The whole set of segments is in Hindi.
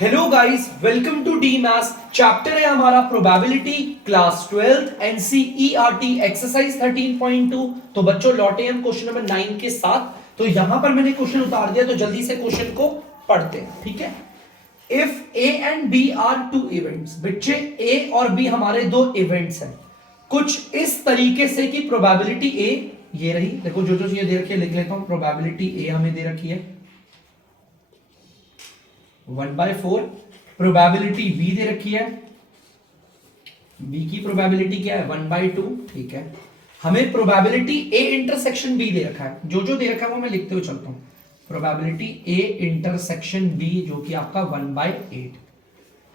Hello guys, welcome to the maths. Chapter है हमारा probability, class 12th NCERT exercise 13.2। तो बच्चों लौटे हम क्वेश्चन नंबर 9 के साथ। तो यहां पर मैंने क्वेश्चन उतार दिया, तो जल्दी से क्वेश्चन को पढ़ते हैं, ठीक है। If A and B are two events, बच्चे ए और बी हमारे दो इवेंट्स हैं, कुछ इस तरीके से कि प्रोबेबिलिटी ए ये रही, देखो जो जो चीजें दे रखी है लिख लेता हूं। प्रोबेबिलिटी ए हमें दे रखी है 1/4, प्रोबेबिलिटी बी दे रखी है, बी की प्रोबेबिलिटी क्या है 1/2, ठीक है। हमें प्रोबेबिलिटी ए इंटरसेक्शन बी दे रखा है, जो जो दे रखा है वो मैं लिखते हुए चलता हूं। प्रोबेबिलिटी ए इंटरसेक्शन बी जो कि आपका 1/8।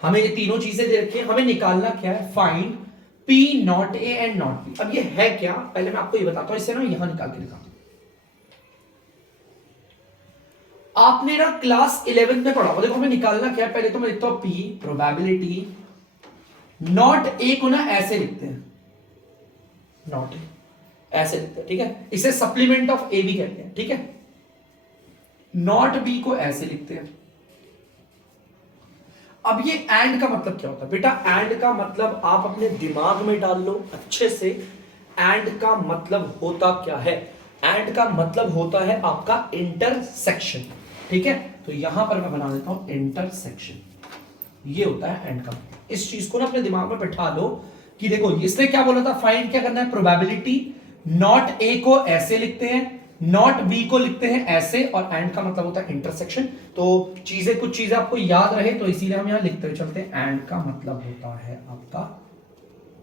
हमें ये तीनों चीजें दे रखी है, हमें निकालना क्या है, find P not A and not be. अब ये है क्या, पहले मैं आपको ये बताता हूं, इससे ना यहां निकाल के दिखाता हूं। आपने ना क्लास 11 में पढ़ा, देखो हमें निकालना क्या है, पहले तो मैं लिखता हूं पी प्रोबेबिलिटी नॉट ए को ना ऐसे लिखते हैं, नॉट ए ऐसे लिखते हैं, ठीक है। इसे सप्लीमेंट ऑफ ए भी कहते हैं, ठीक है। नॉट बी को ऐसे लिखते हैं। अब ये एंड का मतलब क्या होता है बेटा, एंड का मतलब आप अपने दिमाग में डाल लो अच्छे से। एंड का मतलब होता क्या है, एंड का मतलब होता है आपका इंटरसेक्शन, ठीक है। तो यहां पर मैं बना देता हूं इंटरसेक्शन, ये होता है एंड का। इस चीज को ना अपने दिमाग में बैठा लो कि देखो इसने क्या बोला था, फाइंड क्या करना है, प्रोबेबिलिटी नॉट ए को ऐसे लिखते हैं, नॉट बी को लिखते हैं ऐसे, और एंड का मतलब होता है इंटरसेक्शन। तो चीजें कुछ चीजें आपको याद रहे तो इसीलिए हम यहां लिखते हुए चलते हैं। एंड का मतलब होता है आपका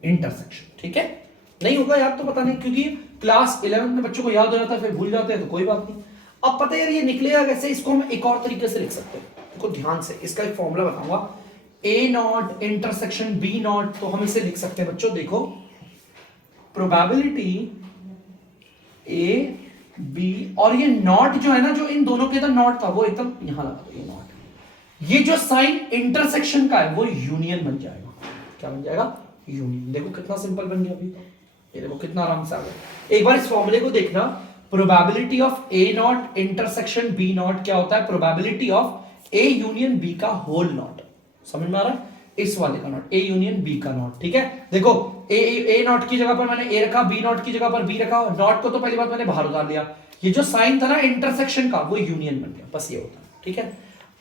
इंटरसेक्शन, ठीक है। नहीं होगा याद तो पता नहीं, क्योंकि क्लास 11 में बच्चों को याद हो जाता है फिर भूल जाते हैं, तो कोई बात नहीं। अब पता है यार ये निकलेगा कैसे, इसको हम एक और तरीके से लिख सकते हैं। देखो ध्यान से, इसका एक फॉर्मूला बताऊंगा, ए नॉट इंटरसेक्शन बी नॉट। तो हम इसे लिख सकते हैं बच्चों, देखो प्रोबेबिलिटी ए बी, और ये नॉट जो है ना, जो इन दोनों के अंदर नॉट था वो एकदम यहां लगा दो, ये नॉट। ये जो साइन इंटरसेक्शन का है वो यूनियन बन जाएगा। क्या बन जाएगा, यूनियन। देखो कितना सिंपल बन गया अभी तो, ये देखो कितना आराम से आ गया। एक बार इस फॉर्मूले को देखना, probability of A not intersection B not क्या होता है, probability of A union B का होल नॉट। समझ में आ रहा है, इस वाले का नॉट, ए यूनियन बी का नॉट, ठीक है। देखो ए नॉट की जगह पर मैंने ए रखा, बी नॉट की जगह पर बी रखा, नॉट को तो पहली बात मैंने बाहर उतार लिया। ये जो साइन था ना इंटरसेक्शन का वो यूनियन बन गया, बस ये होता है, ठीक है।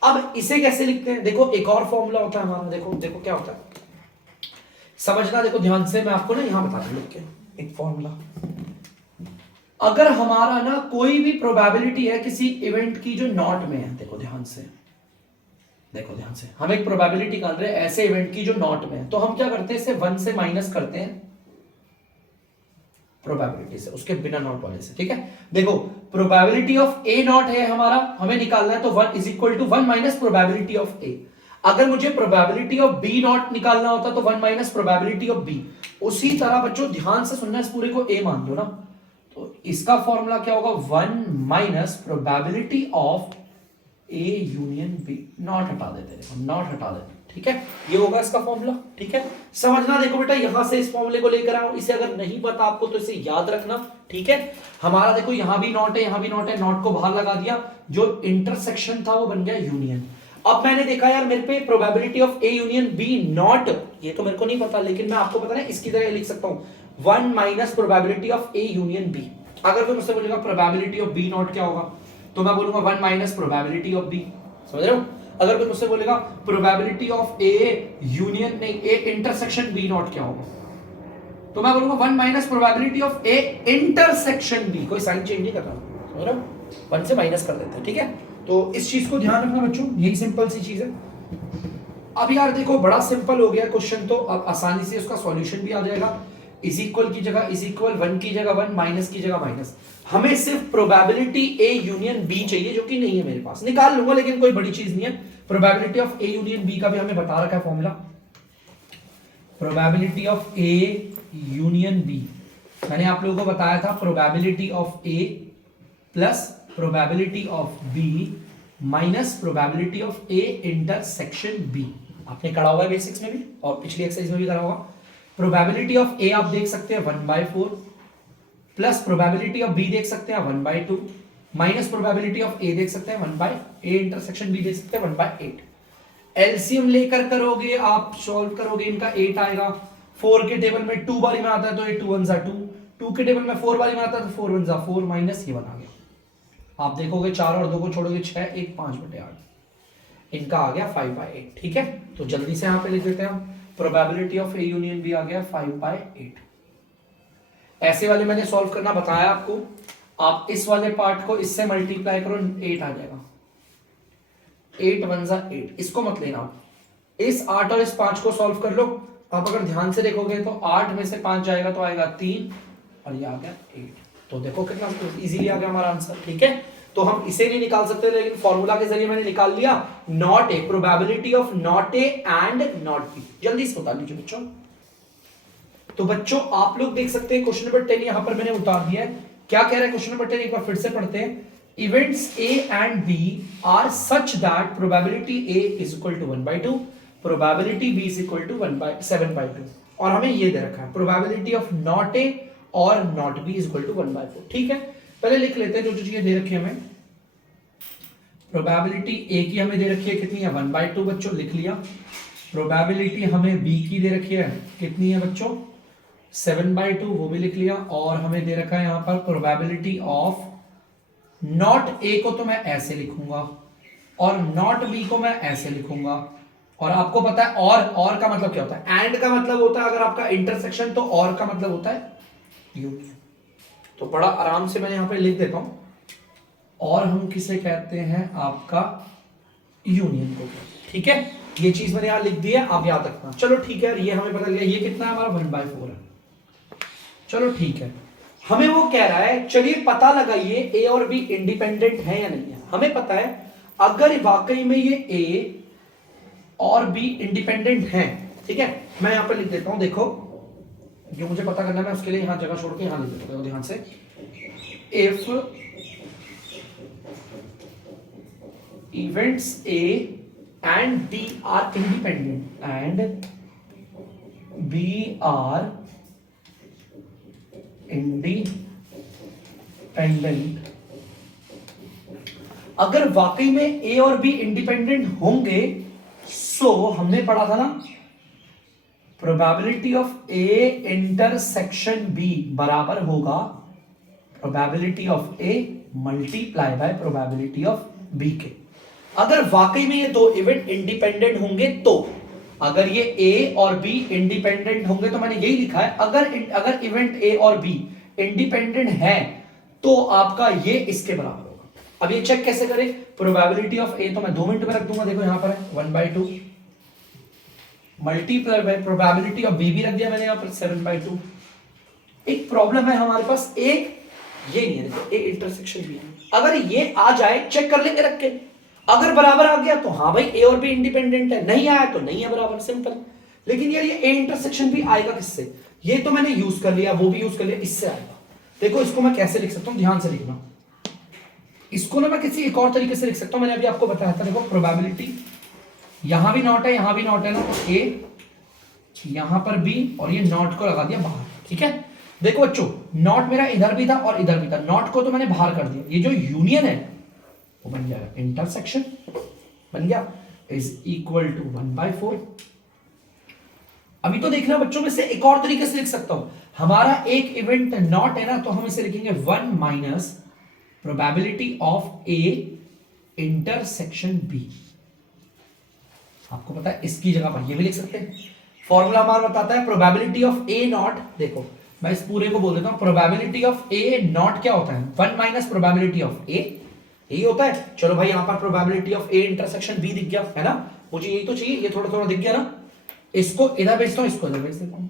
अब इसे कैसे लिखते हैं, देखो एक और फॉर्मूला होता है हमारा, देखो देखो क्या होता है, समझना देखो ध्यान से, मैं आपको ना यहां बता दूं लिख के एक फॉर्मूला। अगर हमारा ना कोई भी प्रोबेबिलिटी है किसी इवेंट की जो नॉट में है, देखो ध्यान से, देखो ध्यान से, हम एक प्रोबेबिलिटी निकाल रहे हैं ऐसे इवेंट की जो नॉट में है, तो हम क्या करते हैं, इसे 1 से माइनस करते हैं प्रोबेबिलिटी से, उसके बिना नॉट वाले से, ठीक है। देखो प्रोबेबिलिटी ऑफ ए नॉट है हमारा, हमें निकालना है, तो 1 is equal to 1 minus probability of A. अगर मुझे प्रोबेबिलिटी ऑफ बी नॉट निकालना होता तो 1 माइनस प्रोबेबिलिटी ऑफ बी। उसी तरह बच्चों ध्यान से सुनना, इस पूरे को ए मान लो ना, तो इसका फॉर्मूला क्या होगा, 1 minus probability of A union B. Not हटा देते हैं, नॉट हटा देते, ठीक है। ये होगा इसका फॉर्मूला, ठीक है। समझना, देखो बेटा यहां से इस फॉर्मूले को लेकर आओ, इसे अगर नहीं पता आपको तो इसे याद रखना, ठीक है। हमारा देखो यहां भी नॉट है, यहां भी नॉट है, नॉट को बाहर लगा दिया, जो इंटरसेक्शन था वो बन गया यूनियन। अब मैंने देखा यार मेरे पे probability of A union B not, ये तो मेरे को नहीं पता, लेकिन मैं आपको पता है इसकी तरह लिख सकता हूं 1 minus probability of A union B. अगर कोई मुझसे बोलेगा प्रोबेबिलिटी ऑफ बी नॉट क्या होगा, तो मैं बोलूंगा 1 माइनस प्रोबेबिलिटी ऑफ बी, समझ रहे हो। अगर कोई मुझसे बोलेगा प्रोबेबिलिटी ऑफ ए यूनियन नहीं ए इंटरसेक्शन बी नॉट क्या होगा, तो मैं बोलूंगा 1 minus probability of A intersection B. कोई साइन चेंज नहीं करना, समझ रहे हो, 1 से माइनस कर देते हैं, ठीक है। तो इस चीज को ध्यान रखना बच्चों, यही सिंपल सी चीज है। अब यार देखो बड़ा सिंपल हो गया क्वेश्चन, तो अब आसानी से उसका सॉल्यूशन भी आ जाएगा। इज इक्वल की जगह इज इक्वल, 1 की जगह 1, माइनस की जगह माइनस। हमें सिर्फ प्रोबेबिलिटी ए यूनियन बी चाहिए, जो कि नहीं है मेरे पास, निकाल लूंगा लेकिन कोई बड़ी चीज नहीं है। Probability of A union B का भी हमें बता रखा है formula, probability of A union B मैंने आप लोगों को बताया था, probability of A plus probability of B minus probability of A intersection B. आपने करा हुआ है बेसिक्स में भी और पिछली एक्सरसाइज में भी करा होगा। प्रोबेबिलिटी ऑफ ए आप देख सकते हैं 1/4 प्लस प्रोबेबिलिटी ऑफ बी देख सकते हैं 1/2 माइनस प्रोबेबिलिटी ऑफ ए देख सकते हैं 1 बाय ए इंटरसेक्शन बी देख सकते हैं 1/8। एलसीएम लेकर करोगे आप, सॉल्व करोगे, इनका 8 आएगा। 4 के टेबल में 2 बारी में आता है तो ये 2 1 जा 2, 2 के टेबल में 4 बारी में आता है तो 4 1 जा 4 माइनस ये 1 आ गया। आप देखोगे 4 और 2 को छोड़ोगे 6, 1 5/8, इनका आ गया 5/8। ठीक है, तो जल्दी से यहां पे लिख देते हैं हम, probability of A union B आ गया 5/8। ऐसे वाले मैंने सॉल्व करना बताया आपको, आप इस वाले पार्ट को इससे मल्टीप्लाई करो, 8 आ जाएगा, 8 1 जा 8, इसको मत लेना। इस 8 और इस 5 को सॉल्व कर लो। आप अगर ध्यान से देखोगे तो 8 में से 5 जाएगा तो आएगा 3 और ये आ गया 8। तो देखो कितना इजीली आ गया हमारा आंसर। ठीक है, तो हम इसे नहीं निकाल सकते लेकिन फॉर्मूला के जरिए मैंने निकाल लिया। Not a, probability of not A and not be. जल्दी से बता लीजिए बच्चों। तो बच्चों आप लोग देख सकते हैं क्वेश्चन नंबर 10 यहां पर मैंने उतार दिया है। क्या कह रहा है क्वेश्चन नंबर 10, एक बार फिर से पढ़ते हैं। Events A and B are such that probability A is equal to 1/2, probability B is equal to 7/2, और हमें ये दे रखा है probability of not A और not B is equal to 1/4। ठीक है, पहले लिख लेते हैं जो जो चीजें दे रखी है हमें। probability A की हमें दे रखी है कितनी है, 1/2 बच्चों, लिख लिया। probability हमें B की दे रखी है कितनी है बच्चों, 7/2, वो भी लिख लिया। और हमें दे रखा है यहाँ पर probability of नॉट ए को तो मैं ऐसे लिखूंगा और नॉट बी को मैं ऐसे लिखूंगा। और आपको पता है और का मतलब क्या होता है, एंड का मतलब होता है अगर आपका इंटरसेक्शन, तो और का मतलब होता है यूनियन। तो बड़ा आराम से मैं यहां पे लिख देता हूं, और हम किसे कहते हैं, आपका यूनियन को। ठीक है, ये चीज मैंने यहां लिख दी है, आप याद रखना। चलो ठीक है, ये हमें पता लग गया, ये कितना है हमारा 1/4 है। चलो ठीक है, हमें वो कह रहा है चलिए पता लगाइए ए और बी इंडिपेंडेंट है या नहीं है। हमें पता है अगर वाकई में ये ए और बी इंडिपेंडेंट है, ठीक है, मैं यहां पर लिख देता हूं, देखो जो मुझे पता करना है मैं उसके लिए यहां जगह छोड़ के यहां लिख देता हूं, ध्यान से। If events A and B are independent and B are independent, अगर वाकई में ए और बी इंडिपेंडेंट होंगे, सो हमने पढ़ा था ना, probability of A intersection B बराबर होगा probability of A multiply by probability of B के। अगर वाकई में ये दो इवेंट इंडिपेंडेंट होंगे, तो अगर ये ए और बी इंडिपेंडेंट होंगे, तो मैंने यही लिखा है, अगर इवेंट ए और बी इंडिपेंडेंट है तो आपका ये इसके बराबर होगा। अब ये चेक कैसे करें, प्रोबेबिलिटी ऑफ ए तो मैं 2 मिनट में रख दूंगा, देखो यहां पर है 1/2 multiply by probability of B भी रख दिया मैंने यहां पर 7/2। एक प्रॉब्लम है हमारे पास, एक ये नहीं है, देखो ए इंटरसेक्शन बी है, अगर ये आ जाए चेक कर लेंगे रख के, अगर बराबर आ गया तो हाँ भाई ए और बी इंडिपेंडेंट है, नहीं आया तो नहीं है बराबर, सिंपल। लेकिन यार ये ए इंटरसेक्शन भी आएगा किससे, ये तो मैंने यूज कर लिया, वो भी यूज कर लिया, इससे आएगा। देखो इसको मैं कैसे लिख सकता हूं, ध्यान से लिखना। इसको ना मैं किसी एक और तरीके से लिख सकता हूं, मैंने अभी आपको बताया था। देखो प्रोबेबिलिटी, यहां भी नॉट है, यहां भी नॉट है ना, तो ए यहां पर बी और ये नॉट को लगा दिया बाहर। ठीक है, देखो बच्चों नॉट मेरा इधर भी था और इधर भी था, नॉट को तो मैंने बाहर कर दिया, ये जो यूनियन है वो बन जाएगा इंटरसेक्शन, बन गया, इज इक्वल टू 1/4। अभी तो देखना बच्चों में से एक और तरीके से लिख सकता हूं, हमारा एक इवेंट नॉट है ना, तो हम इसे लिखेंगे 1 minus probability of A intersection B. आपको पता है इसकी जगह पर ये भी लिख सकते हैं। फॉर्मूला हमारा बताता है प्रोबेबिलिटी ऑफ ए नॉट, देखो मैं इस पूरे को बोल देता हूं, प्रोबेबिलिटी ऑफ ए नॉट क्या होता है, 1 माइनस प्रोबेबिलिटी ऑफ ए, यही होता है। चलो भाई यहां पर probability of A intersection B दिख गया है ना, मुझे यही तो चाहिए, ये थोड़ा थोड़ा दिख गया ना, इसको इधर भेजता हूं, इसको इधर भेज देता हूं,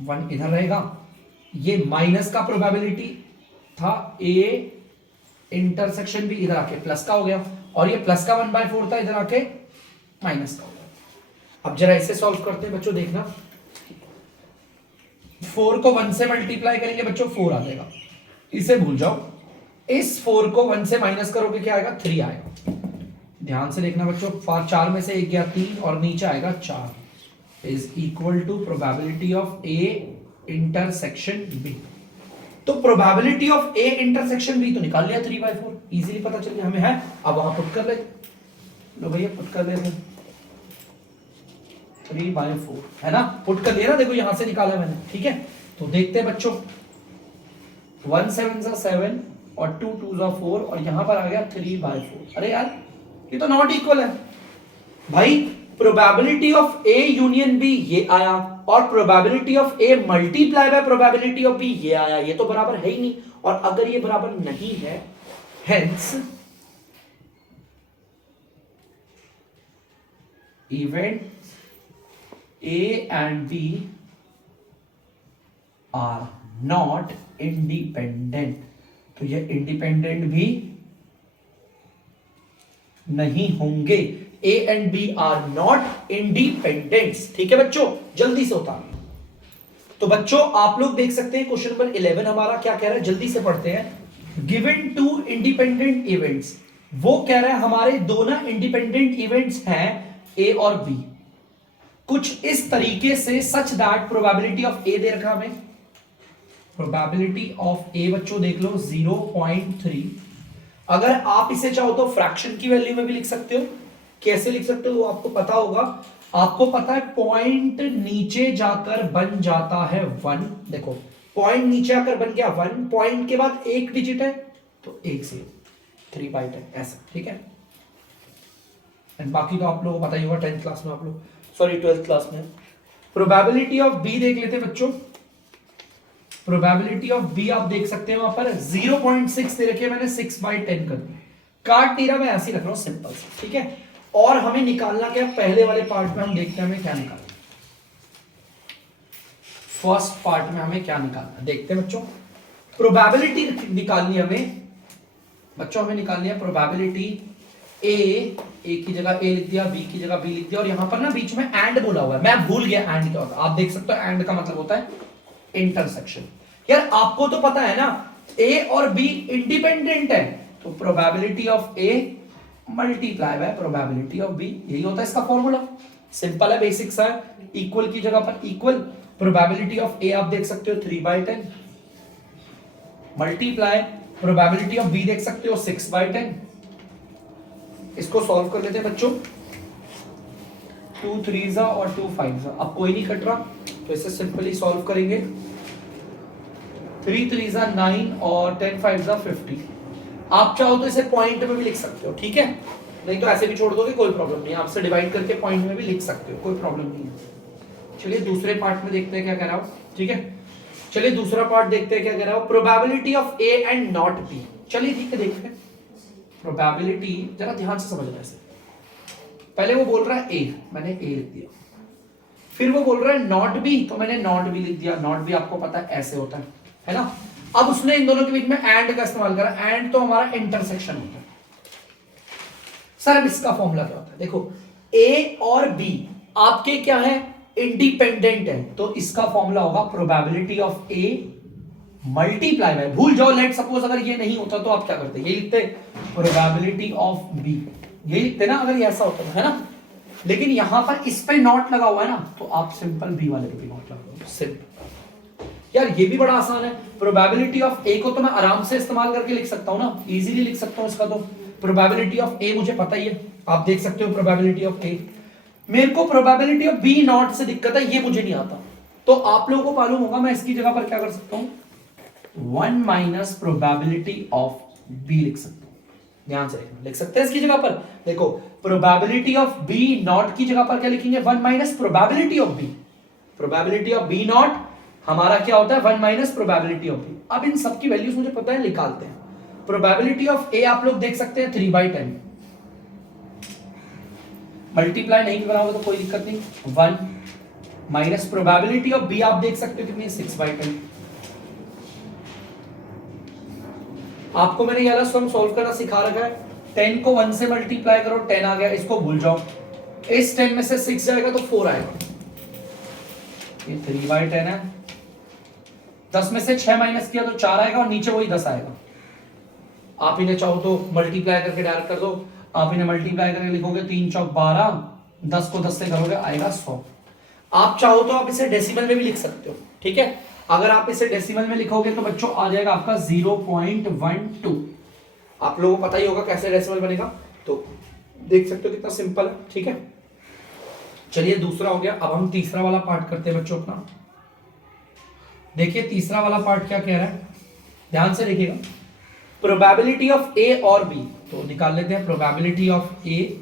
1 इधर रहेगा, ये माइनस का प्रोबेबिलिटी था ए इंटरसेक्शन बी, इधर आके प्लस का हो गया, और ये प्लस का 1/4 था, इधर आके माइनस का हो गया। अब जरा इसे सॉल्व करते हैं बच्चों, देखना 4 को 1 से मल्टीप्लाई करेंगे बच्चों 4 आ जाएगा, इसे भूल जाओ। इस 4 को 1 से माइनस करोगे क्या आएगा, 3 आएगा। ध्यान से देखना बच्चों, 4 में से 1 गया 3 और नीचे आएगा 4, is equal to probability of A intersection B. तो probability of A intersection B तो निकाल लिया 3/4, इजीली पता चल गया हमें है। अब वहां पुट कर ले लो भैया, पुट कर लेते हैं 3/4 है ना, पुट कर दिया ना, देखो यहां से निकाला मैंने, ठीक है। तो देखते हैं बच्चों, 1 7 7 और 2 2 4 और यहां पर आ गया 3/4। अरे यार ये तो नॉट इक्वल है भाई। Probability of A union B ये आया, और probability of A multiply by probability of B ये आया, ये तो बराबर है ही नहीं। और अगर ये बराबर नहीं है, hence event A and B are not independent, तो ये इंडिपेंडेंट भी नहीं होंगे। A and B are not independent, ठीक है बच्चों, जल्दी से होता है। तो बच्चों आप लोग देख सकते हैं क्वेश्चन नंबर 11 हमारा क्या कह रहा है, जल्दी से पढ़ते हैं। गिवन टू इंडिपेंडेंट इवेंट्स, वो कह रहा है हमारे दोनों इंडिपेंडेंट इवेंट्स हैं A और B, कुछ इस तरीके से, सच दैट प्रोबेबिलिटी ऑफ ए दे रखा हमें, प्रोबेबिलिटी ऑफ ए बच्चों देख लो 0.3। अगर आप इसे चाहो तो फ्रैक्शन की वैल्यू में भी लिख सकते हो, कैसे लिख सकते हो वो आपको पता होगा। आपको पता है पॉइंट नीचे जाकर बन जाता है 1, देखो पॉइंट नीचे आकर बन गया 1, पॉइंट के बाद एक डिजिट है तो 1 से 3/10 ऐसा, ठीक है। एंड बाकी तो आप लोगों को पता ही होगा 10th क्लास में, आप लोग सॉरी 12th क्लास में। प्रोबेबिलिटी ऑफ बी देख लेते हैं बच्चों। प्रोबेबिलिटी ऑफ बी आप देख सकते हैं वहां पर 0.6 दे रखे, मैंने 6/10 कर दिया, काट नहीं रहा, मैं ऐसे ही रख रहा हूं सिंपल से, ठीक है। और हमें निकालना क्या, पहले वाले पार्ट में हम देखते हैं हमें क्या निकालना, फर्स्ट पार्ट में हमें क्या निकालना देखते हैं बच्चों। प्रोबेबिलिटी निकालनी हमें बच्चों, हमें निकालनी है प्रोबेबिलिटी ए की जगह ए लिख दिया, बी की जगह बी लिख दिया, और यहां पर ना बीच में एंड बोला हुआ है, मैं भूल गया एंड क्या होता है। आप देख सकते हो एंड का मतलब होता है इंटरसेक्शन। यार आपको तो पता है ना ए और बी इंडिपेंडेंट है, तो probability of A multiply by probability of B, यही होता है इसका फॉर्मूला। सिंपल है, बेसिक सा है, इक्वल की जगह पर इक्वल, प्रोबेबिलिटी ऑफ ए आप देख सकते हो 3/10 मल्टीप्लाई प्रोबेबिलिटी ऑफ बी देख सकते हो 6/10। इसको सॉल्व कर लेते हैं बच्चों, 2 3 और 2 5। अब कोई नहीं कट रहा तो इसे सिंपली सॉल्व करेंगे। 3 3 9 और 10 5 50। आप चाहो तो इसे पॉइंट में भी लिख सकते हो, ठीक है, नहीं तो ऐसे भी छोड़ दोगे कोई प्रॉब्लम नहीं, आपसे डिवाइड करके पॉइंट में भी लिख सकते हो, कोई प्रॉब्लम नहीं है। चलिए दूसरे पार्ट में देखते हैं क्या कह रहा हूं, ठीक है। चलिए दूसरा पार्ट देखते हैं क्या कह रहा हूं, probability of A and not be. चलिए ठीक है, देखते हैं प्रोबेबिलिटी, जरा ध्यान से समझना ऐसे। पहले वो बोल रहा है ए, मैंने ए लिख दिया, फिर वो बोल रहा है नॉट बी, तो मैंने नॉट बी लिख दिया। नॉट बी आपको पता है ऐसे होता है ना। अब उसने इन दोनों के बीच में एंड का इस्तेमाल करा, एंड तो हमारा इंटरसेक्शन होता है। सर अब इसका फॉर्मूला क्या होता है, देखो ए और बी आपके क्या है, इंडिपेंडेंट है, तो इसका फॉर्मूला होगा probability of A multiply bye, भूल जाओ, लेट सपोज अगर ये नहीं होता तो आप क्या करते, ये लिखते प्रोबेबिलिटी ऑफ बी, ये लिखते ना अगर ये ऐसा होता है ना। लेकिन यहां पर इस पे नॉट लगा हुआ है ना, तो आप सिंपल बी वाले पे भी नॉट लगा दो, सिंपल। यार ये भी बड़ा आसान है। प्रोबेबिलिटी ऑफ ए को तो मैं आराम से इस्तेमाल करके लिख सकता हूं ना, इजीली लिख सकता हूं इसका। तो प्रोबेबिलिटी ऑफ ए मुझे पता ही है, आप देख सकते हो प्रोबेबिलिटी ऑफ ए। मेरे को प्रोबेबिलिटी ऑफ बी नॉट से दिक्कत है, ये मुझे नहीं आता, तो आप लोगों को मालूम होगा मैं इसकी जगह पर क्या कर सकता हूं, 1 माइनस प्रोबेबिलिटी ऑफ बी लिख सकता हूं। ध्यान से लिख सकते हैं इसकी जगह पर, देखो प्रोबेबिलिटी ऑफ बी नॉट की जगह पर क्या लिखेंगे, 1 minus probability of B. Probability of B not हमारा क्या होता है, 1 माइनस प्रोबेबिलिटी ऑफ बी। अब इन सब की वैल्यूज मुझे पता है, निकालते हैं। प्रोबेबिलिटी ऑफ ए आप लोग देख सकते हैं 3/10, मल्टीप्लाई नहीं बनाओगे तो कोई दिक्कत नहीं, 1 माइनस प्रोबेबिलिटी ऑफ बी आप देख सकते हो कितनी है, 6/10। आपको मैंने ये वाला सम सॉल्व करना सिखा रखा है, 10 को 1 से मल्टीप्लाई करो 10 आ गया, इसको भूल जाओ। इस 10 में से 6 जाएगा तो 4 आएगा, ये 3/10 है। 10 में से 6 माइनस किया तो 4 आएगा और नीचे वही 10 आएगा। आप इन्हें चाहो तो मल्टीप्लाई करके डायरेक्ट कर दो, आप इन्हें मल्टीप्लाई करके लिखोगे 3 चौक 12, 10 को 10 से करोगे आएगा 100। आप चाहो तो आप इसे डेसिमल में भी लिख सकते हो, ठीक है। अगर आप इसे डेसिमल में लिखोगे तो बच्चों आ जाएगा आपका 0.12। आप लोगों को पता ही होगा कैसे डेसिमल बनेगा, तो देख सकते हो कितना सिंपल है, ठीक है। चलिए दूसरा हो गया, अब हम तीसरा वाला पार्ट करते हैं बच्चों अपना। देखिए तीसरा वाला पार्ट क्या कह रहा है, ध्यान से देखिएगा। प्रोबेबिलिटी ऑफ ए और बी, तो निकाल लेते हैं प्रोबेबिलिटी ऑफ ए,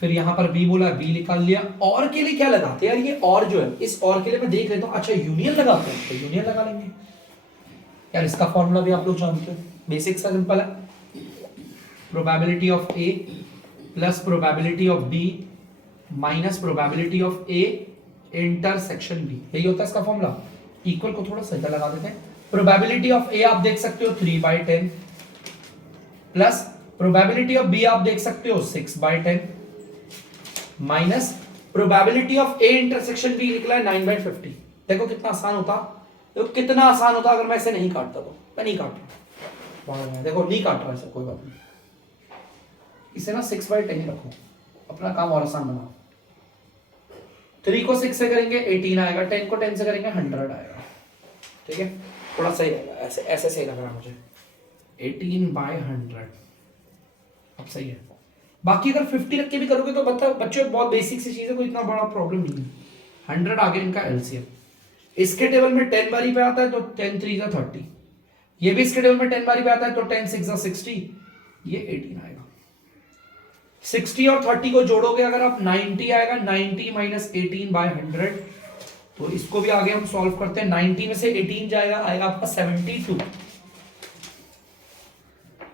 फिर यहां पर बी बोला, बी निकाल लिया। और के लिए क्या लगाते हैं यार, ये और जो है, इस और के लिए मैं देख लेता हूं, अच्छा यूनियन लगाते हैं, तो यूनियन लगा लेंगे यार। इसका फॉर्मूला भी आप लोग जानते हो, बेसिक सा सिंपल है, probability of A plus probability of B minus probability of A intersection B, यही होता है इसका फॉर्मूला। इक्वल को थोड़ा सा लगा देते हैं। प्रोबेबिलिटी ऑफ ए आप देख सकते हो 3/10 प्लस प्रोबेबिलिटी ऑफ बी आप देख सकते हो 6/10 minus probability of A intersection B निकला है 9/50। देखो कितना आसान होता, देखो कितना आसान होता अगर मैं इसे नहीं काटता, तो मैं नहीं काट रहा, देखो नहीं काट रहा ऐसा, कोई बात नहीं, इसे ना 6/10 ही रखो, अपना काम और आसान बनाओ। 3 को 6 से करेंगे 18 आएगा, 10 को 10 से करेंगे 100 आएगा, ठीक है, थोड़ा सही रहेगा, ऐसे ऐसे सही लग रहा है मुझे, 18/100 अब सही है। बाकी अगर 50 रख के भी करोगे तो बच्चों बहुत बेसिक सी चीज है, कोई इतना बड़ा प्रॉब्लम नहीं है। 100 आगे इनका एलसीएम, इसके टेबल में 10 बारी पे आता है तो 10 3 जा 30, ये भी इसके टेबल में 10 बारी पे आता है तो 10 6 जा 60, ये 18 आएगा। 60 और 30 को जोड़ोगे अगर आप 90 आएगा, 90 माइनस 18/100, तो इसको भी आगे हम सॉल्व करते हैं। 90 में से 18 जाएगा, आएगा आपका 72,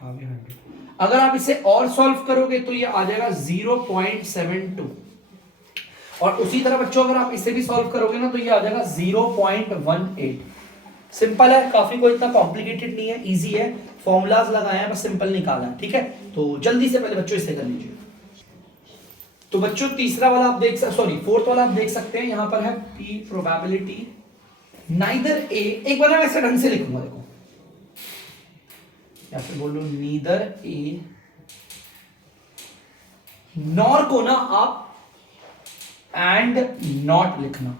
आगे 100। अगर आप इसे और सॉल्व करोगे तो ये आ जाएगा 0.72, और उसी तरह बच्चों अगर आप इसे भी सॉल्व करोगे ना तो ये आ जाएगा 0.18। सिंपल है काफी, कोई इतना कॉम्प्लिकेटेड नहीं है, इजी है, फॉर्मूलाज लगाए हैं बस सिंपल निकालना है, ठीक है। तो जल्दी से पहले बच्चों इसे कर लीजिए। तो बच्चों तीसरा वाला आप देख सकते, सॉरी फोर्थ वाला आप देख सकते हैं, यहां पर है P प्रोबेबिलिटी नाइदर ए, एक बार मैं ऐसे ढंग से लिखूंगा, देखो या फिर बोल लो नीदर ए, नॉर को ना आप एंड नॉट लिखना,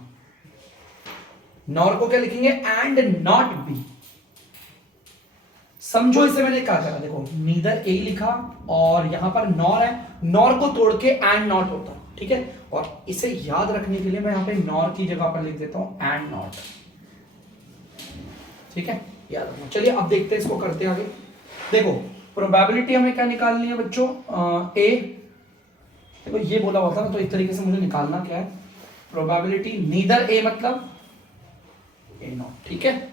नॉर को क्या लिखेंगे, एंड नॉट बी। समझो इसे मैंने क्या करा, देखो नीदर ए लिखा और यहां पर नॉर है, नॉर को तोड़ के एंड नॉट होता, ठीक है। और इसे याद रखने के लिए मैं यहां पे नॉर की जगह पर लिख देता हूं एंड नॉट, ठीक है, याद रखना। चलिए अब देखते हैं इसको करते हैं आगे। देखो प्रोबेबिलिटी हमें क्या निकालनी है बच्चों, ए, देखो ये बोला हुआ था ना, तो इस तरीके से मुझे निकालना क्या है, प्रोबेबिलिटी नीदर ए मतलब ए नॉट, ठीक है,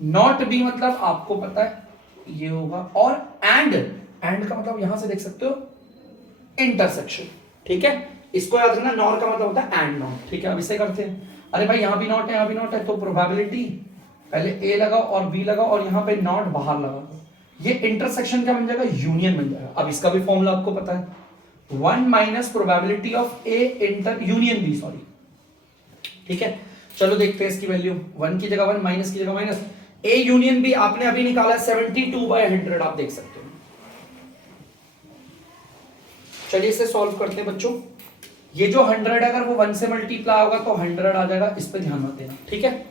नॉट बी मतलब आपको पता है ये होगा, और एंड का मतलब यहां से देख सकते हो इंटरसेक्शन, ठीक है, इसको याद रखना, नॉर का मतलब होता है एंड नॉट, ठीक है। अब इसे करते हैं, अरे भाई यहां भी नॉट है, यहां भी नॉट है, तो प्रोबेबिलिटी पहले ए लगाओ और बी लगाओ और यहां पे नॉट बाहर लगाओ, ये इंटरसेक्शन क्या बन जाएगा, यूनियन बन जाएगा। अब इसका भी फॉर्मूला आपको पता है, 1 minus probability of A inter union B, sorry, ठीक है। चलो देखते हैं इसकी वैल्यू, 1 की जगह 1, माइनस की जगह माइनस, ए यूनियन बी आपने अभी निकाला 72/100, आप देख सकते हो। चलिए इसे सॉल्व करते हैं बच्चों। ये जो 100 है अगर वो 1 से मल्टीप्लाई होगा तो 100 आ जाएगा, इस पे ध्यान मत देना, ठीक है।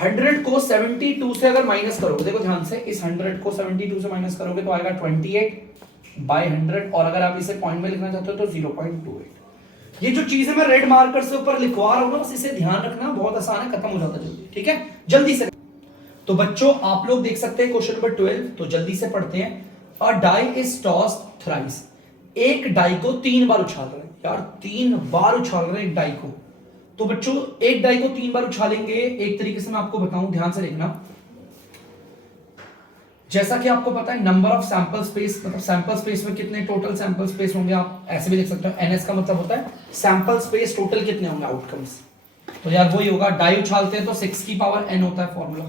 100 को 72 से अगर माइनस करोगे, देखो ध्यान से, इस 100 को 72 से माइनस करोगे तो आएगा 28/100, और अगर आप इसे पॉइंट में लिखना चाहते हो तो 0.28। ये जो चीज है मैं रेड मार्कर से ऊपर लिखवा रहा हूं ना, बस इसे ध्यान रखना, बहुत आसान है, खत्म हो जाता है जल्दी, ठीक है, जल्दी से। तो बच्चों आप लोग देख सकते हैं क्वेश्चन नंबर 12, तो जल्दी से पढ़ते हैं। अ डाई इज टॉस्ड थ्राइस, एक डाई को 3 बार उछाल रहे हैं, यार 3 बार उछाल रहे हैं एक डाई को। तो बच्चों एक डाई को 3 बार उछालेंगे, एक तरीके से मैं आपको बताऊं, ध्यान से देखना, जैसा कि आपको पता है नंबर ऑफ सैंपल स्पेस, मतलब सैंपल स्पेस में कितने टोटल सैंपल स्पेस होंगे, आप ऐसे भी देख सकते हो, एनएस का मतलब होता है सैंपल स्पेस टोटल कितने होंगे आउटकम्स। तो यार वही होगा, डाई उछालते हैं तो 6 की पावर n होता है फॉर्मूला,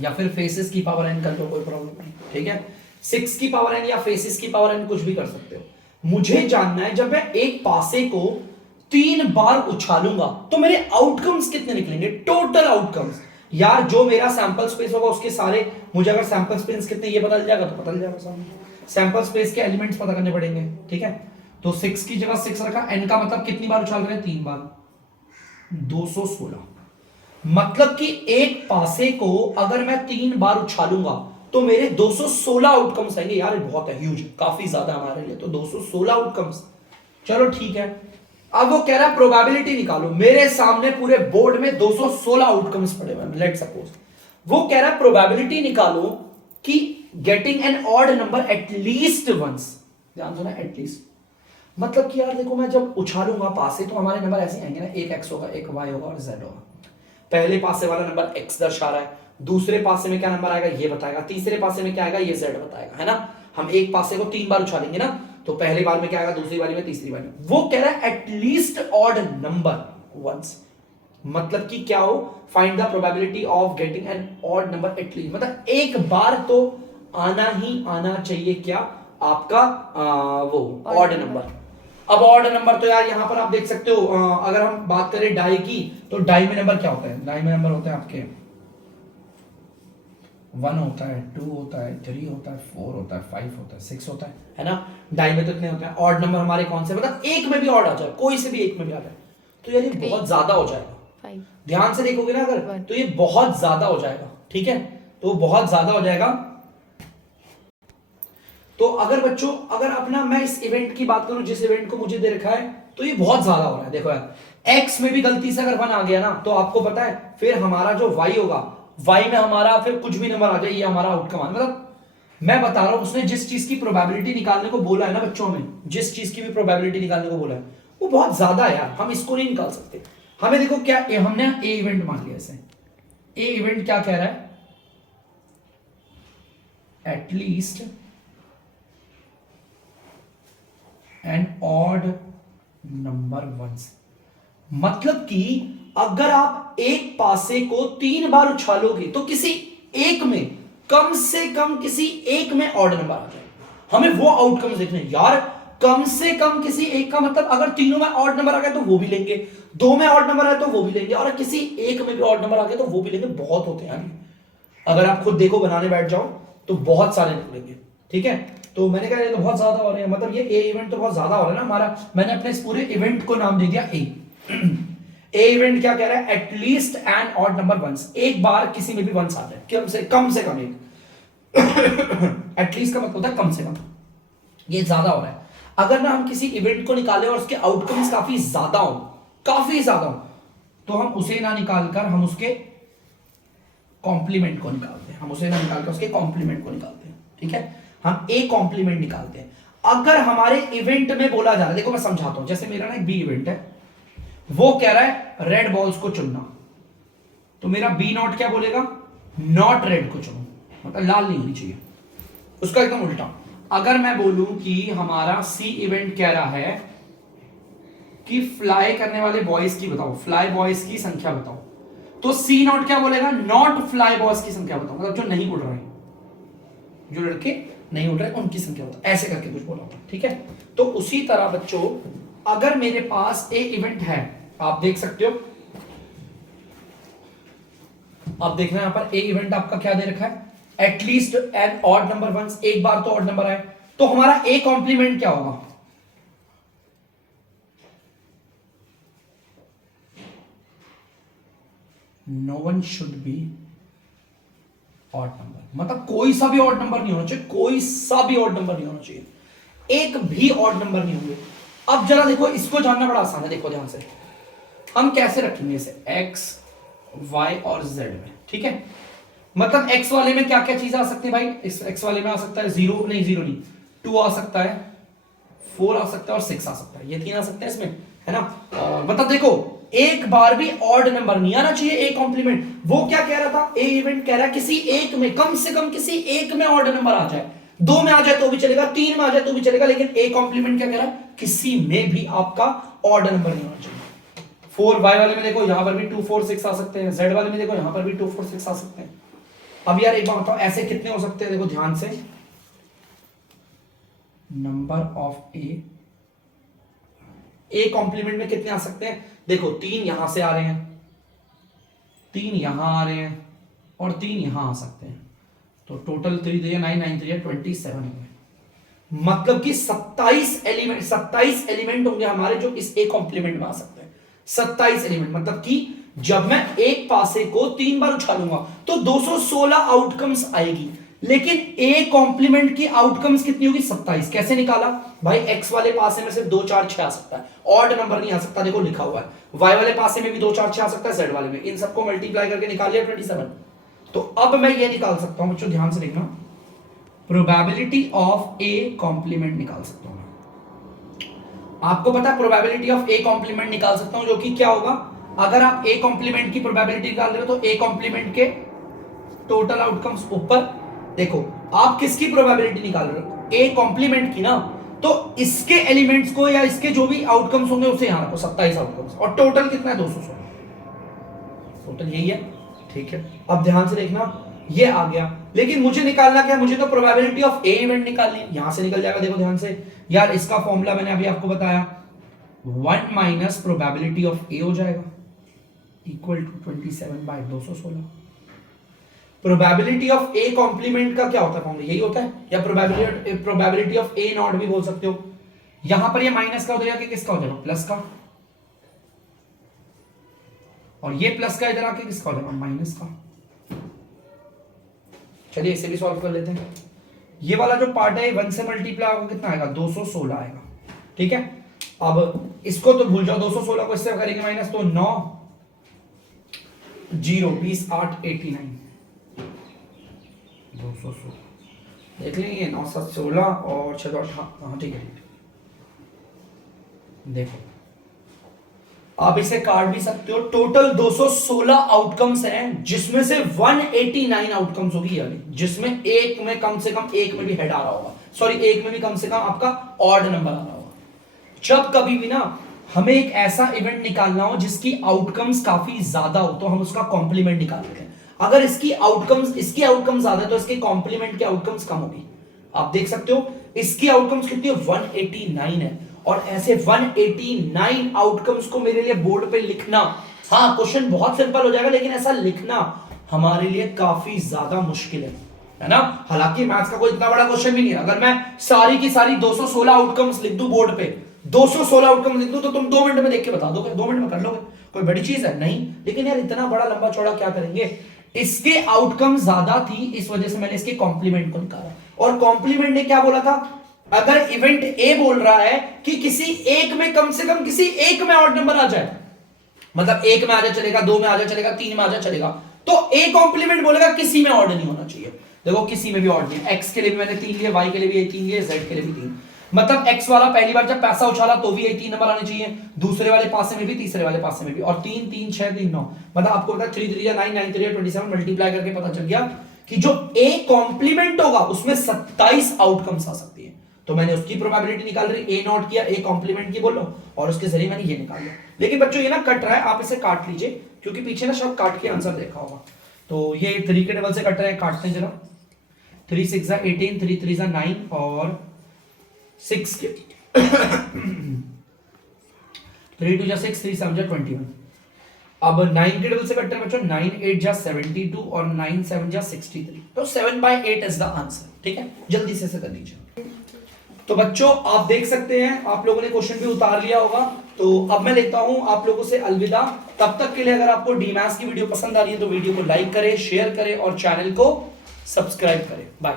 या फिर फेसेस की पावर n कर लो, कोई प्रॉब्लम नहीं, ठीक है। 6 की पावर n या फेसेस की पावर n कुछ भी कर सकते हो। मुझे जानना है जब मैं एक पासे को 3 बार उछालूंगा तो मेरे आउटकम्स कितने निकलेंगे, टोटल आउटकम्स। यार जो मेरा सैंपल स्पेस होगा उसके सारे, मुझे अगर सैंपल स्पेस कितने ये बदल जाएगा तो बदल जाएगा सामने, सैंपल स्पेस के एलिमेंट्स पता करने पड़ेंगे, ठीक है। तो 6 की जगह 6 रखा, n का मतलब कितनी बार उछाल रहे हैं, 3 बार, 216। मतलब कि एक पासे को अगर मैं 3 बार उछालूंगा तो मेरे 216 आउटकम्स आएंगे। यार बहुत है, ह्यूज, काफी ज्यादा हमारे लिए, तो 216 आउटकम्स। चलो ठीक है। अब वो कह रहा है प्रोबेबिलिटी निकालो। मेरे सामने पूरे बोर्ड में 216 आउटकम्स पड़े हुए हैं, लेट सपोज। वो कह रहा है प्रोबेबिलिटी निकालो कि getting an odd number at least once. ध्यान सुना, एटलीस्ट मतलब कि यार देखो, मैं जब उछालूंगा पासे तो हमारे नंबर ऐसे आएंगे ना, एक एक्स होगा, एक वाई होगा और जेड होगा। पहले पासे वाला नंबर एक्स दर्शा रहा है, दूसरे पासे में क्या नंबर आएगा ये बताएगा, तीसरे पासे में क्या आएगा ये जेड बताएगा, है ना। हम एक पासे को 3 बार उछालेंगे ना, तो पहली बार में क्या आएगा, दूसरी बारी में, तीसरी बार में। वो कह रहा है एटलीस्ट ऑड नंबर वंस, मतलब कि क्या हो, find the probability of getting an odd number at least, मतलब एक बार तो आना ही आना चाहिए क्या आपका वो ऑड नंबर। अब ऑड नंबर तो यार यहां पर आप देख सकते हो, अगर हम बात करें डाई की, तो डाई में नंबर क्या होता है, डाई में नंबर होते हैं आपके 1 होता है, 2 होता है, 3 होता है, 4 होता है, 5 होता है, 6 होता है ना। डाई में तो इतने होते हैं। ऑड नंबर हमारे कौन से, मतलब एक में भी ऑड आ जाए, कोई से भी एक में भी आ जाए, तो यार ये बहुत ज्यादा हो जाएगा। ध्यान से देखोगे ना अगर, तो ये बहुत ज्यादा हो जाएगा, ठीक है, तो बहुत ज्यादा हो जाएगा। तो अगर बच्चों, अगर अपना मैं इस इवेंट की बात करूं, जिस इवेंट को मुझे दे रखा है, तो ये बहुत ज्यादा हो रहा है। देखो यार, एक्स में भी गलती से अगर 1 आ गया ना, तो आपको पता है फिर हमारा जो वाई होगा, वाई में हमारा फिर कुछ भी नंबर आ जाए, ये हमारा आउटकम आ, मतलब मैं बता रहा हूं, उसने जिस चीज की प्रोबेबिलिटी निकालने को बोला है ना बच्चों में, जिस चीज की भी प्रोबेबिलिटी निकालने को बोला है, वो बहुत ज्यादा है यार, हम इसको नहीं निकाल सकते। हमें देखो क्या, हमने ए इवेंट मान लिया इसे। ए इवेंट क्या कह रहा है, at least an odd number once, मतलब कि अगर आप एक पासे को 3 बार उछालोगे तो किसी एक में, कम से कम किसी एक में ऑड नंबर आ जाए। हमें वो आउटकम्स देखने यार, कम से कम किसी एक का मतलब, अगर तीनों में ऑड नंबर आ गया तो वो भी लेंगे, 2 में ऑड नंबर आए तो वो भी लेंगे, और किसी एक में भी ऑड नंबर आ गया तो वो भी लेंगे। बहुत होते हैं, अगर आप खुद देखो, बनाने बैठ जाओ तो बहुत सारे निकलेंगे, ठीक है। तो मैंने कहा ये तो बहुत ज्यादा हो रहे हैं, मतलब ये ए इवेंट तो बहुत ज्यादा हो रहा है ना हमारा। मैंने अपने इस पूरे इवेंट को नाम दे दिया ए। ए इवेंट क्या कह रहा है, at least an odd number once, एक बार किसी में भी वंस आ जाए, कम से कम एक। एटलीस्ट का मतलब होता है कम से कम, ये ज्यादा हो रहा है। अगर ना हम किसी इवेंट को निकालें और उसके आउटकम्स काफी ज्यादा हो, तो हम उसे ना निकालकर हम उसके कॉम्प्लीमेंट को निकालते हैं, हम उसे ना निकालकर उसके कॉम्प्लीमेंट को निकालते हैं, ठीक है। हम ए कॉम्प्लीमेंट निकालते हैं। अगर हमारे इवेंट में बोला जा रहा है, देखो मैं समझाता हूं, जैसे मेरा ना एक बी इवेंट है, वो कह रहा है रेड बॉल्स को चुनना, तो मेरा बी नॉट क्या बोलेगा, नॉट रेड को चुनो, मतलब लाल नहीं होनी चाहिए। उसका एकदम उल्टा, अगर मैं बोलूं कि हमारा सी इवेंट कह रहा है कि फ्लाई करने वाले बॉयज की बताओ, फ्लाई बॉयज की संख्या बताओ, तो सी नॉट क्या बोलेगा, नॉट फ्लाई बॉयज की संख्या बताओ, मतलब जो नहीं उड़ रहे, जो लड़के नहीं उड़ रहे उनकी संख्या बताओ, ऐसे करके कुछ बोला होगा, ठीक है। तो उसी तरह बच्चों, अगर मेरे पास ए इवेंट है, आप देख सकते हो, आप देखना यहां पर ए इवेंट आपका क्या दे रखा है, at least an odd number once, एक बार तो ऑड नंबर आए, तो हमारा ए कॉम्प्लीमेंट क्या होगा, no one should be odd number, मतलब कोई सा भी ऑड नंबर नहीं होना चाहिए, कोई सा भी ऑड नंबर नहीं होना चाहिए, एक भी ऑड नंबर नहीं होंगे। अब जरा देखो, इसको जानना बड़ा आसान है, देखो ध्यान से, हम कैसे रखेंगे इसे एक्स वाई और जेड में, ठीक है। मतलब एक्स वाले में क्या क्या चीज आ सकती है भाई, इस एक्स वाले में आ सकता है 0 नहीं 2 आ सकता है, 4 आ सकता है और 6 आ सकता है, ये 3 आ सकते हैं इसमें, है ना। मतलब देखो, एक बार भी ऑड नंबर नहीं आना चाहिए ए कॉम्प्लीमेंट। वो क्या कह रहा था, ए इवेंट कह रहा है किसी एक में, कम से कम किसी एक में ऑड नंबर आ जाए, 2 में आ जाए तो भी चलेगा, 3 में आ जाए तो भी चलेगा, लेकिन ए कॉम्प्लीमेंट क्या कह रहा है, किसी में भी आपका ऑड नंबर नहीं होना चाहिए। 4 वाई वाले में देखो यहां पर भी 2 4 6 आ सकते हैं, जेड वाले में देखो यहां पर भी 2 4 6 आ सकते हैं। अब यार एक बात बताओ, ऐसे कितने हो सकते हैं, देखो ध्यान से, नंबर ऑफ ए कॉम्प्लीमेंट में कितने आ सकते हैं, देखो 3 यहां से आ रहे हैं, 3 यहां आ रहे हैं और 3 यहां आ सकते हैं, तो टोटल 3 3 9 9 3 27 हो गए। मतलब कि 27 एलिमेंट होंगे हमारे जो इस ए कॉम्प्लीमेंट में आ सकते हैं, 27 एलिमेंट। मतलब कि जब मैं एक पासे को 3 बार उछालूंगा तो 216 आउटकम्स आएगी, लेकिन ए कॉम्प्लीमेंट की आउटकम्स कितनी होगी 27। कैसे निकाला भाई, एक्स वाले पासे में सिर्फ 2 4 6 आ सकता है, ऑड नंबर नहीं आ सकता, देखो लिखा हुआ है। वाई वाले पासे में भी 2 4 6 आ सकता है, जेड वाले में, इन सबको मल्टीप्लाई करके निकाल लिया 27। तो अब मैं ये निकाल सकता हूं बच्चों, ध्यान से देखना, प्रोबेबिलिटी ऑफ ए कॉम्प्लीमेंट निकाल सकता हूं। आपको पता है प्रोबेबिलिटी ऑफ ए कॉम्प्लीमेंट निकाल सकता हूं, जो कि क्या होगा, अगर आप ए कॉम्प्लीमेंट की प्रोबेबिलिटी निकाल रहे हो तो ए कॉम्प्लीमेंट के टोटल आउटकम्स ऊपर, देखो आप किसकी प्रोबेबिलिटी निकाल रहे हो, ए कॉम्प्लीमेंट की ना, तो इसके एलिमेंट्स को या इसके जो भी आउटकम्स होंगे उसे यहां रखो 27 आउटकम्स, और टोटल कितना है 216, टोटल यही है। ठीक है, अब ध्यान से देखना, ये आ गया, लेकिन मुझे निकालना क्या, मुझे तो प्रोबेबिलिटी ऑफ ए इवेंट निकालनी है, यहां से निकल जाएगा। देखो ध्यान से यार, इसका फॉर्मूला मैंने अभी आपको बताया, 1 माइनस प्रोबेबिलिटी ऑफ ए हो जाएगा equal to 27/216। Probability of A complement का क्या होता है फॉर्मूला, यही होता है, या प्रोबेबिलिटी ऑफ ए नॉट भी बोल सकते हो। यहां पर ये माइनस का हो जाएगा कि किसका हो जाएगा, प्लस का, और ये प्लस का इधर आके किसका हो जाएगा, माइनस का। चलिए इसे भी सॉल्व कर लेते हैं। ये वाला जो पार्ट है 1 से मल्टीप्लाई होगा, कितना आएगा 216 आएगा। ठीक है, अब इसको तो भूल जाओ, 216 को इससे करेंगे माइनस, तो 9 0 20 8 89 216 देख लेंगे, 9 7 16 और 6 8, हाँ ठीक है। देखो आप इसे काट भी सकते हो, टोटल 216 आउटकम्स हैं, जिसमें से 189 आउटकम्स होगी यानी, जिसमें एक में कम से कम एक में भी हेड आ रहा होगा, सॉरी एक में भी कम से कम आपका ऑड नंबर आ रहा होगा। जब कभी भी ना हमें एक ऐसा इवेंट निकालना हो जिसकी आउटकम्स काफी ज्यादा हो, तो हम उसका कॉम्प्लीमेंट निकाल लेते हैं। अगर इसकी आउटकम्स ज्यादा है तो इसके कॉम्प्लीमेंट की आउटकम्स कम होगी। आप देख सकते हो इसकी आउटकम्स कितनी है, 189 है, और ऐसे 189 आउटकम्स को मेरे लिए बोर्ड पे लिखना, हाँ क्वेश्चन बहुत सिंपल हो जाएगा, लेकिन ऐसा लिखना हमारे लिए काफी ज्यादा मुश्किल है ना। हालांकि मैथ्स का कोई इतना बड़ा क्वेश्चन भी नहीं है, अगर मैं सारी की सारी 216 आउटकम्स लिख दूं बोर्ड पे, 216 आउटकम लिख दूं, तो तुम 2 मिनट में देख के बता दोगे, 2 मिनट में कर लोगे, कोई बड़ी चीज है नहीं। लेकिन यार इतना बड़ा लंबा चौड़ा क्या करेंगे, इसके आउटकम ज्यादा थी, इस वजह से मैंने इसके कॉम्प्लीमेंट को निकाला। और कॉम्प्लीमेंट ने क्या बोला था, अगर इवेंट ए बोल रहा है कि किसी एक में कम से कम किसी एक में ऑड नंबर आ जाए, मतलब एक में आ जाए चलेगा, 2 में आ जाए चलेगा, 3 में आ जाए चलेगा, तो ए कॉम्प्लीमेंट बोलेगा किसी में ऑड नहीं होना चाहिए। देखो किसी में भी ऑड नहीं, एक्स के लिए भी मैंने 3 लिए, वाई के लिए भी 3 लिए, जेड के लिए भी 3, मतलब एक्स वाला पहली बार जब पैसा उछाला तो भी यही 3 नंबर आने चाहिए, दूसरे वाले पासे में भी, तीसरे वाले पासे में भी, और 3 3 6 3 9, मतलब आपको पता 3 3 9 9 3 27 मल्टीप्लाई करके पता चल गया कि जो ए कॉम्प्लीमेंट होगा उसमें 27 आउटकम्स आ सकती है। तो मैंने उसकी प्रोबेबिलिटी निकाल रही, ए नॉट किया, ए कॉम्प्लीमेंट की बोलो, और उसके जरिए मैंने ये निकाल लिया। लेकिन बच्चों ये ना कट रहा है, आप इसे काट लीजिए, क्योंकि पीछे ना शायद काट के आंसर देखा होगा। तो ये 3 के टेबल से कट रहे हैं, काटते हैं जरा। 3 6 18, 3 3 9, और 6 के 3 2 6, 3 7 21। अब 9 के टेबल से कटते हैं बच्चों, 9 8 जा 72 और 9 7 जा 63, तो 7/8 इज द आंसर। ठीक है, जल्दी से कर लीजिए। तो बच्चों आप देख सकते हैं, आप लोगों ने क्वेश्चन भी उतार लिया होगा। तो अब मैं लेता हूं आप लोगों से अलविदा। तब तक के लिए अगर आपको डीमैथ्स की वीडियो पसंद आ रही है तो वीडियो को लाइक करें, शेयर करें और चैनल को सब्सक्राइब करें। बाय।